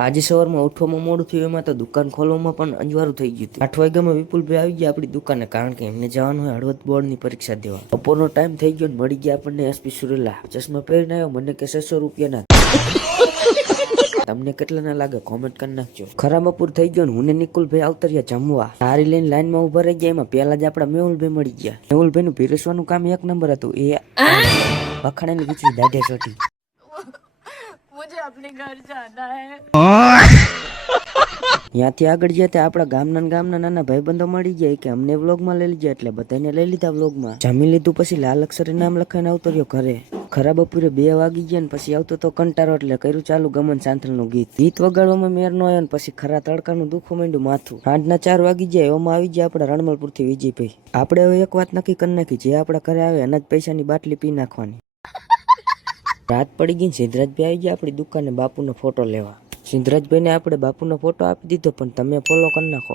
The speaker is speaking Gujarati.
આજે સવારમાં ઉઠવામાં મોડું થયું, એમાં તો દુકાન ખોલવામાં પણ અંજવારું થઈ ગયું હતું. 8 વાગ્યામાં વિપુલભાઈ આવી ગયા આપણી દુકાને, કારણ કે એમને જવાનું હોય હળવદ બોર્ડની પરીક્ષા દેવા. બપોરનો ટાઈમ થઈ ગયો ને મળી ગયા આપણને એસપી સુરેલા. ચશ્મા પહેરીને આવ્યો, મને કે 600 રૂપિયાના. તમને કેટલા ના લાગે કોમેન્ટ કરી નાખજો. ખરા બપોર થઈ ગયો ને હું ને નિકુલભાઈ આવતર્યા જમવા. સારી લઈને લાઈનમાં ઉભા રહી ગયા. એમાં પહેલા જ આપડા મેહુલભાઈ મળી ગયા. મેહુલભાઈ નું પીરસવાનું કામ એક નંબર હતું. એ વખાણાની ખીચડી દાઢે ચોટી. मुझे अपने घर जाना है। ત્યાંથી આગળ ગયા ત્યાં આપણા ગામના નાના ભાઈબંધો મળી ગયા કે અમને વ્લોગમાં લઈ લીધા, એટલે બધાને લઈ લીધા વ્લોગમાં. જમી લીધું પછી લાલ અક્ષરે નામ લખાઈને આવતો રહ્યો ઘરે. ખરા બપોરે 2 વાગી ગયા ને પછી આવતો તો કંટાળો, એટલે કર્યું ચાલુ ગમન સાંથલનું ગીત વગાડવામાં મેર નો આવ્યો ને પછી ખરા તડકાનું દુખો માંડ્યું માથું. સાંજના 4 વાગી ગયા. એવામાં આવી ગયા આપણા રણમલપુરથી વિજયભાઈ. આપણે હવે એક વાત નક્કી કરી નાખી, જે આપણા ઘરે આવે એના જ પૈસાની બાટલી પી નાખવાની. રાત પડી ગઈ. સિદ્ધરાજભાઈ આવી ગયા આપણી દુકાને બાપુનો ફોટો લેવા. સિદ્ધરાજભાઈને આપણે બાપુનો ફોટો આપી દીધો, પણ તમે ફોલો કરી નાખો.